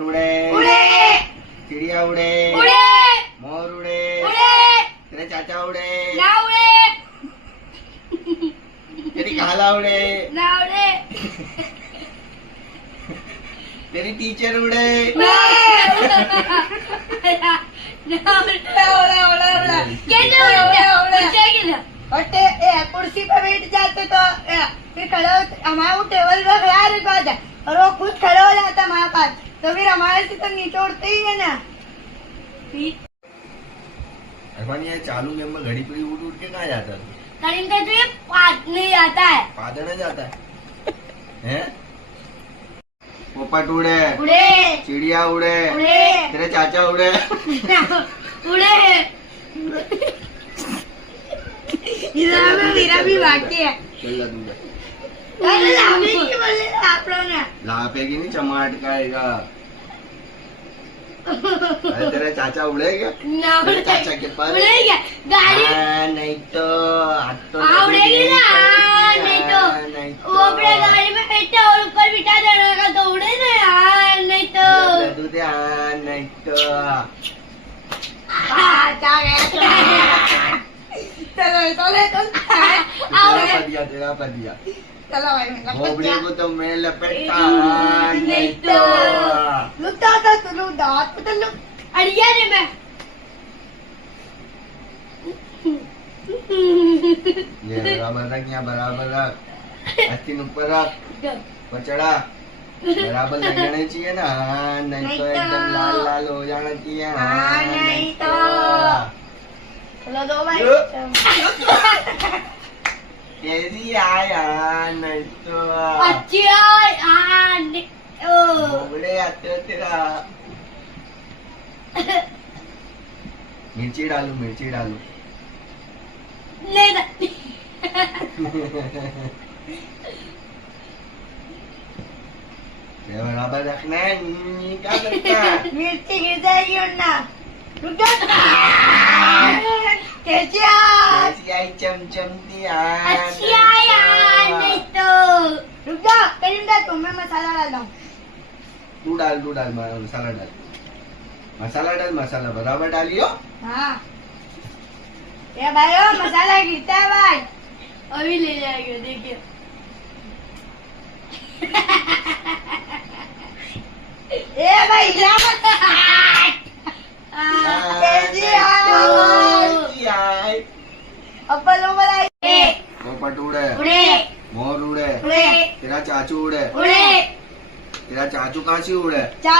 उड़े उड़े चिड़िया उड़े उड़े मोर उड़े उड़े तेरे चाचा उड़े ना उड़े तेरी खाला उड़े ना उड़े तेरी टीचर उड़े ना उड़े कैसे उड़े अटे कुर्सी पे बैठ जाते तो फिर खड़े हमारे वो टेबल पे खड़ा रहता है और वो खुद खड़ा हो जाता हमारे पास, तो फिर हमारे से तो नीचे उड़ते ही है ना। अरमान ये चालू गेम में घड़ी पड़ी उड़ उड़ के कहाँ जाता है? करेंगे तो ये पाद नहीं आता है। पादने जाता है हैं? पोपट उड़े उड़े चिड़िया उड़े उड़े तेरे चाचा उड़े उड़े इधर में मेरा भी बाकी है। चल तू जा। अरे लावे की बोले आप लोग ने लापेगी नहीं चमाट खाएगा। अरे तेरे चाचा उड़े क्या? ना तेरे चाचा के पास उड़ेगा गाड़ी नहीं तो हाथ तो उड़ेगी ना नहीं तो नहीं वो अपने गाड़ी में बैठा और ऊपर बिठा देने का तो उड़े ना यार नहीं तो नहीं तो तेरा पदिया चलो भाई मैं खोपड़ी को तो मैं लपेटा नहीं तो लुटा था तू लुटा तो लुट अड़िया रे मैं ये बराबर रख, यहाँ बराबर रख, अस्थिन ऊपर रख, पर चढ़ा बराबर लग जाना चाहिए ना। हाँ नहीं तो एकदम लाल लाल हो जाना चाहिए। हाँ, नहीं तो। चलो दो भाई कैसी आया नहीं तो अच्छा बोले आते हो तेरा। मिर्ची डालू मिर्ची डालू नहीं ये बराबर रखना है। क्या करता है? मिर्ची गिर जाएगी वरना। रुक जा कैसे कैसी आई चमचमती अच्छी यार नहीं तो रुक जा करीम तुम्हें मसाला डाल दूं। तू डाल मसाला डाल मसाला बराबर डालियो। हाँ ये भाई ओ मसाला गिरता है भाई। अभी ले जाएंगे देखिए ए भाई हिला मत। कैसी आई अपन लोग बनाए पोपट उड़े उड़े मोर उड़े उड़े तेरा चाचू उड़े उड़े तेरा चाचू कहाँ से उड़े? चाचा